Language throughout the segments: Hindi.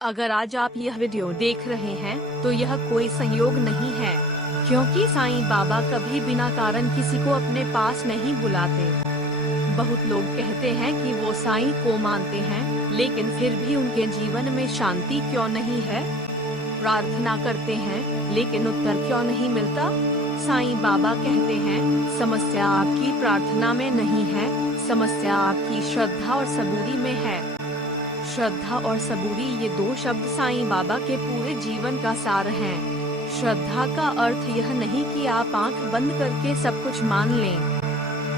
अगर आज आप यह वीडियो देख रहे हैं तो यह कोई संयोग नहीं है, क्योंकि साईं बाबा कभी बिना कारण किसी को अपने पास नहीं बुलाते। बहुत लोग कहते हैं कि वो साईं को मानते हैं, लेकिन फिर भी उनके जीवन में शांति क्यों नहीं है? प्रार्थना करते हैं, लेकिन उत्तर क्यों नहीं मिलता? साईं बाबा कहते हैं, समस्या आपकी प्रार्थना में नहीं है, समस्या आपकी श्रद्धा और सबूरी में है। श्रद्धा और सबूरी ये दो शब्द साईं बाबा के पूरे जीवन का सार हैं। श्रद्धा का अर्थ यह नहीं कि आप आंख बंद करके सब कुछ मान लें।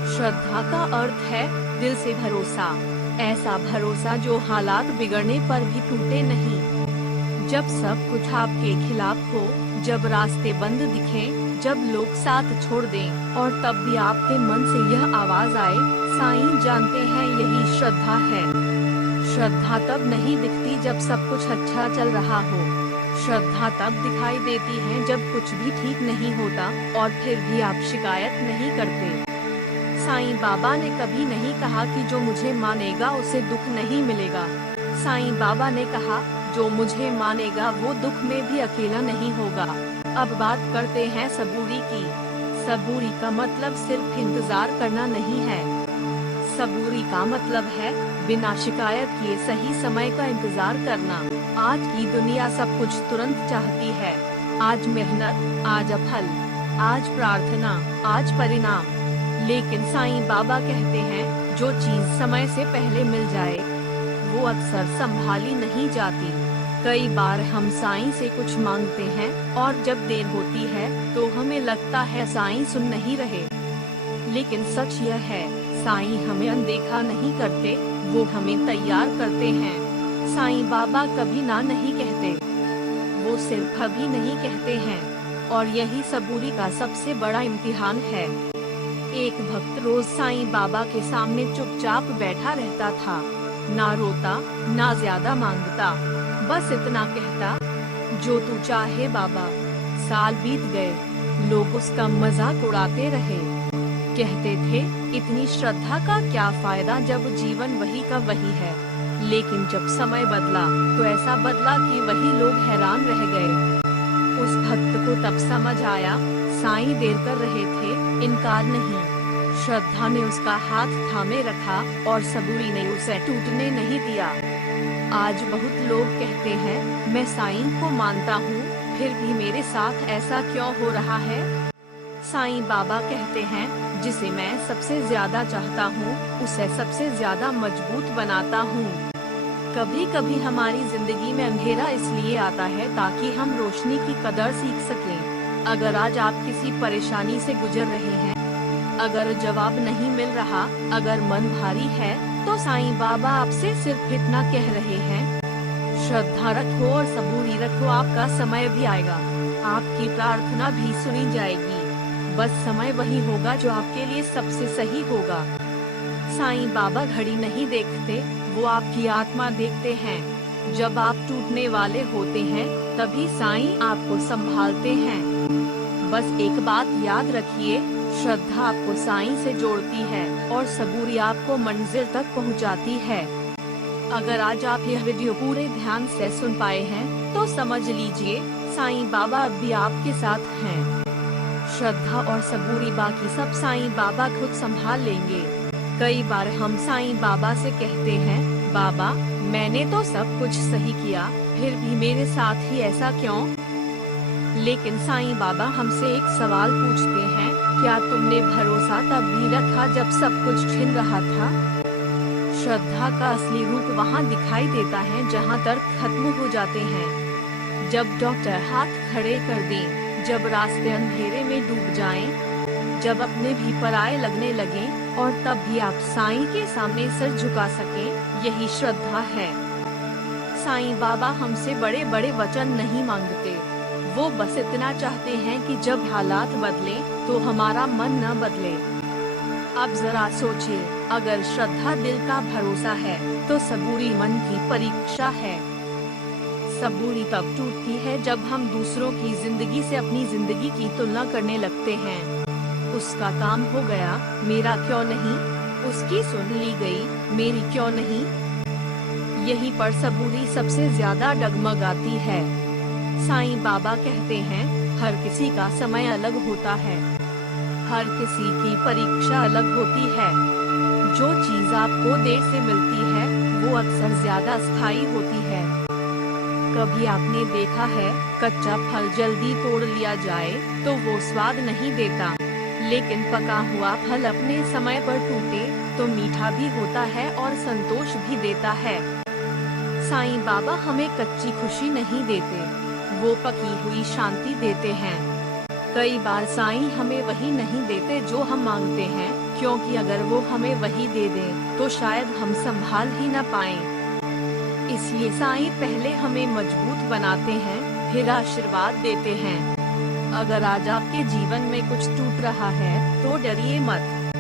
श्रद्धा का अर्थ है दिल से भरोसा, ऐसा भरोसा जो हालात बिगड़ने पर भी टूटे नहीं। जब सब कुछ आपके खिलाफ हो, जब रास्ते बंद दिखें, जब लोग साथ छोड़ दें, और तब भी आपके मन से यह आवाज आए, साईं जानते हैं यही श्रद्धा है। श्रद्धा तब नहीं दिखती जब सब कुछ अच्छा चल रहा हो। श्रद्धा तब दिखाई देती है जब कुछ भी ठीक नहीं होता और फिर भी आप शिकायत नहीं करते। साईं बाबा ने कभी नहीं कहा कि जो मुझे मानेगा उसे दुख नहीं मिलेगा। साईं बाबा ने कहा, जो मुझे मानेगा वो दुख में भी अकेला नहीं होगा। अब बात करते हैं सबूरी की। सबूरी का मतलब सिर्फ इंतजार करना नहीं है। सबूरी का मतलब है बिना शिकायत किए सही समय का इंतजार करना। आज की दुनिया सब कुछ तुरंत चाहती है। आज मेहनत, आज फल, आज प्रार्थना, आज परिणाम। लेकिन साईं बाबा कहते हैं, जो चीज समय से पहले मिल जाए वो अक्सर संभाली नहीं जाती। कई बार हम साईं से कुछ मांगते हैं और जब देर होती है तो हमें लगता है साईं सुन नहीं रहे। लेकिन सच यह है, साईं हमें अनदेखा नहीं करते, वो हमें तैयार करते हैं। साईं बाबा कभी ना नहीं कहते, वो सिर्फ कभी नहीं कहते हैं, और यही सबूरी का सबसे बड़ा इम्तिहान है। एक भक्त रोज साईं बाबा के सामने चुपचाप बैठा रहता था, ना रोता, ना ज्यादा मांगता, बस इतना कहता, जो तू चाहे बाबा। साल बीत गए, लोग उसका मजाक उड़ाते रहे, कहते थे इतनी श्रद्धा का क्या फायदा जब जीवन वही का वही है। लेकिन जब समय बदला तो ऐसा बदला कि वही लोग हैरान रह गए। उस भक्त को तब समझ आया, साईं देर कर रहे थे, इनकार नहीं। श्रद्धा ने उसका हाथ थामे रखा और सबूरी ने उसे टूटने नहीं दिया। आज बहुत लोग कहते हैं, मैं साईं को मानता हूँ, फिर भी मेरे साथ ऐसा क्यों हो रहा है? साईं बाबा कहते हैं, जिसे मैं सबसे ज्यादा चाहता हूँ, उसे सबसे ज्यादा मजबूत बनाता हूँ। कभी कभी हमारी जिंदगी में अंधेरा इसलिए आता है ताकि हम रोशनी की कदर सीख सकें। अगर आज आप किसी परेशानी से गुजर रहे हैं, अगर जवाब नहीं मिल रहा, अगर मन भारी है, तो साईं बाबा आपसे सिर्फ इतना कह रहे हैं, श्रद्धा रखो और सबूरी रखो, आपका समय भी आएगा, आपकी प्रार्थना भी सुनी जाएगी। बस समय वही होगा जो आपके लिए सबसे सही होगा। साईं बाबा घड़ी नहीं देखते, वो आपकी आत्मा देखते हैं। जब आप टूटने वाले होते हैं, तभी साईं आपको संभालते हैं। बस एक बात याद रखिए, श्रद्धा आपको साईं से जोड़ती है और सबूरी आपको मंजिल तक पहुंचाती है। अगर आज आप यह वीडियो पूरे ध्यान से सुन पाए हैं, तो समझ लीजिए साईं बाबा अब भी आपके साथ हैं। श्रद्धा और सबूरी बाकी सब साईं बाबा खुद संभाल लेंगे। कई बार हम साईं बाबा से कहते हैं, बाबा मैंने तो सब कुछ सही किया, फिर भी मेरे साथ ही ऐसा क्यों? लेकिन साईं बाबा हमसे एक सवाल पूछते हैं, क्या तुमने भरोसा तब भी रखा जब सब कुछ छिन रहा था? श्रद्धा का असली रूप वहाँ दिखाई देता है जहाँ तर्क खत्म हो जाते हैं। जब डॉक्टर हाथ खड़े कर दें, जब रास्ते अंधेरे में डूब जाएं, जब अपने भी पराये लगने लगे, और तब भी आप साईं के सामने सर झुका सकें, यही श्रद्धा है। साईं बाबा हमसे बड़े बड़े वचन नहीं मांगते, वो बस इतना चाहते हैं कि जब हालात बदले तो हमारा मन न बदले। अब जरा सोचिए, अगर श्रद्धा दिल का भरोसा है, तो सबूरी मन की परीक्षा है। सबूरी तब टूटती है जब हम दूसरों की जिंदगी से अपनी जिंदगी की तुलना करने लगते हैं। उसका काम हो गया, मेरा क्यों नहीं? उसकी सुन ली गई, मेरी क्यों नहीं? यहीं पर सबूरी सबसे ज्यादा डगमगाती है। साईं बाबा कहते हैं, हर किसी का समय अलग होता है, हर किसी की परीक्षा अलग होती है। जो चीज आपको देर से मिलती है वो अक्सर ज्यादा स्थायी होती है। कभी आपने देखा है, कच्चा फल जल्दी तोड़ लिया जाए तो वो स्वाद नहीं देता, लेकिन पका हुआ फल अपने समय पर टूटे तो मीठा भी होता है और संतोष भी देता है। साईं बाबा हमें कच्ची खुशी नहीं देते, वो पकी हुई शांति देते हैं। कई बार साईं हमें वही नहीं देते जो हम मांगते हैं, क्योंकि अगर वो हमें वही दे दें तो शायद हम संभाल ही न पाएं। इसलिए साईं पहले हमें मजबूत बनाते हैं, फिर आशीर्वाद देते हैं। अगर आज आपके जीवन में कुछ टूट रहा है तो डरिए मत,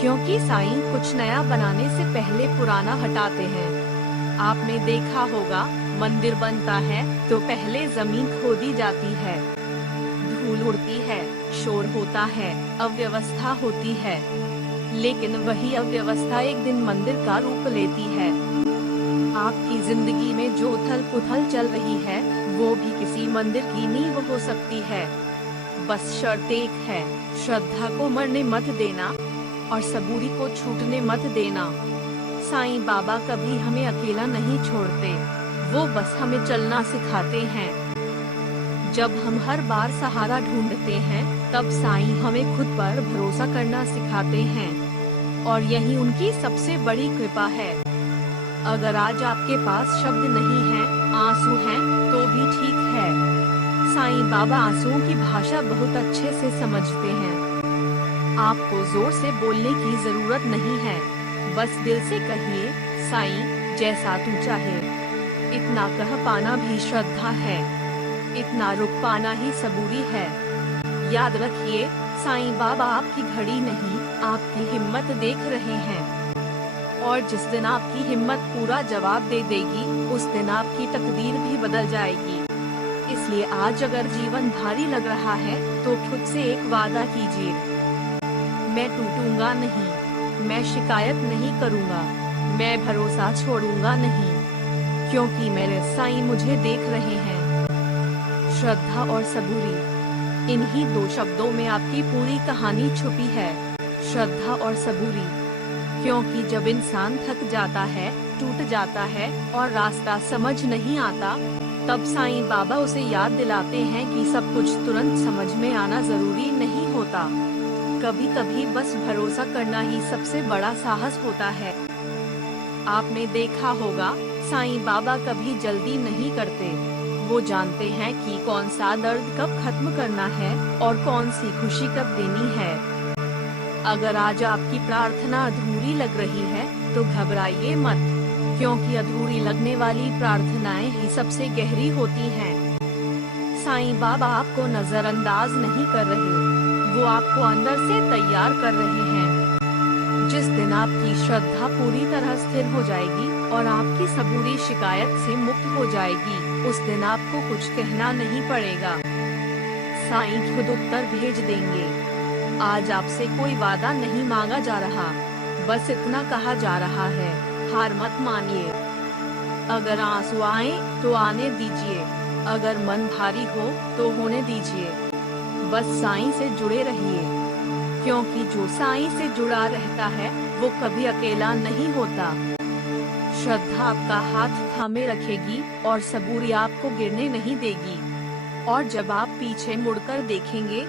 क्योंकि साईं कुछ नया बनाने से पहले पुराना हटाते हैं। आपने देखा होगा, मंदिर बनता है तो पहले जमीन खोदी जाती है, धूल उड़ती है, शोर होता है, अव्यवस्था होती है, लेकिन वही अव्यवस्था एक दिन मंदिर का रूप लेती है। आपकी जिंदगी में जो उथल पुथल चल रही है वो भी किसी मंदिर की नींव हो सकती है। बस शर्त एक है, श्रद्धा को मरने मत देना और सबूरी को छूटने मत देना। साईं बाबा कभी हमें अकेला नहीं छोड़ते, वो बस हमें चलना सिखाते हैं। जब हम हर बार सहारा ढूंढते हैं तब साईं हमें खुद पर भरोसा करना सिखाते हैं, और यही उनकी सबसे बड़ी कृपा है। अगर आज आपके पास शब्द नहीं है, आंसू हैं, तो भी ठीक है। साईं बाबा आंसुओं की भाषा बहुत अच्छे से समझते हैं। आपको जोर से बोलने की जरूरत नहीं है, बस दिल से कहिए, साईं जैसा तू चाहे। इतना कह पाना भी श्रद्धा है, इतना रुक पाना ही सबूरी है। याद रखिए, साईं बाबा आपकी घड़ी नहीं, आपकी हिम्मत देख रहे हैं, और जिस दिन आपकी हिम्मत पूरा जवाब दे देगी उस दिन आपकी तकदीर भी बदल जाएगी। इसलिए आज अगर जीवन भारी लग रहा है तो खुद से एक वादा कीजिए, मैं टूटूंगा नहीं, मैं शिकायत नहीं करूंगा, मैं भरोसा छोड़ूंगा नहीं, क्योंकि मेरे साईं मुझे देख रहे हैं। श्रद्धा और सबूरी, इन्हीं दो शब्दों में आपकी पूरी कहानी छुपी है। श्रद्धा और सबूरी, क्योंकि जब इंसान थक जाता है, टूट जाता है और रास्ता समझ नहीं आता, तब साईं बाबा उसे याद दिलाते हैं कि सब कुछ तुरंत समझ में आना जरूरी नहीं होता। कभी कभी बस भरोसा करना ही सबसे बड़ा साहस होता है। आपने देखा होगा, साईं बाबा कभी जल्दी नहीं करते, वो जानते हैं कि कौन सा दर्द कब खत्म करना है और कौन सी खुशी कब देनी है। अगर आज आपकी प्रार्थना अधूरी लग रही है तो घबराइए मत, क्योंकि अधूरी लगने वाली प्रार्थनाएं ही सबसे गहरी होती हैं। साईं बाबा आपको नजरअंदाज नहीं कर रहे, वो आपको अंदर से तैयार कर रहे हैं। जिस दिन आपकी श्रद्धा पूरी तरह स्थिर हो जाएगी और आपकी सबूरी शिकायत से मुक्त हो जाएगी, उस दिन आपको कुछ कहना नहीं पड़ेगा, साईं खुद उत्तर भेज देंगे। आज आपसे कोई वादा नहीं मांगा जा रहा, बस इतना कहा जा रहा है, हार मत मानिए। अगर आंसू आए तो आने दीजिए, अगर मन भारी हो तो होने दीजिए। बस साईं से जुड़े रहिए, क्योंकि जो साईं से जुड़ा रहता है वो कभी अकेला नहीं होता। श्रद्धा आपका हाथ थामे रखेगी और सबूरी आपको गिरने नहीं देगी। और जब आप पीछे मुड़कर देखेंगे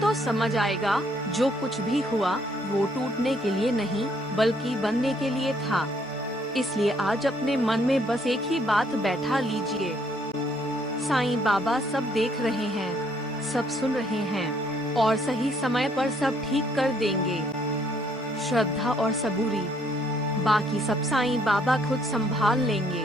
तो समझ आएगा, जो कुछ भी हुआ वो टूटने के लिए नहीं बल्कि बनने के लिए था। इसलिए आज अपने मन में बस एक ही बात बैठा लीजिए, साईं बाबा सब देख रहे हैं, सब सुन रहे हैं और सही समय पर सब ठीक कर देंगे। श्रद्धा और सबूरी, बाकी सब साईं बाबा खुद संभाल लेंगे।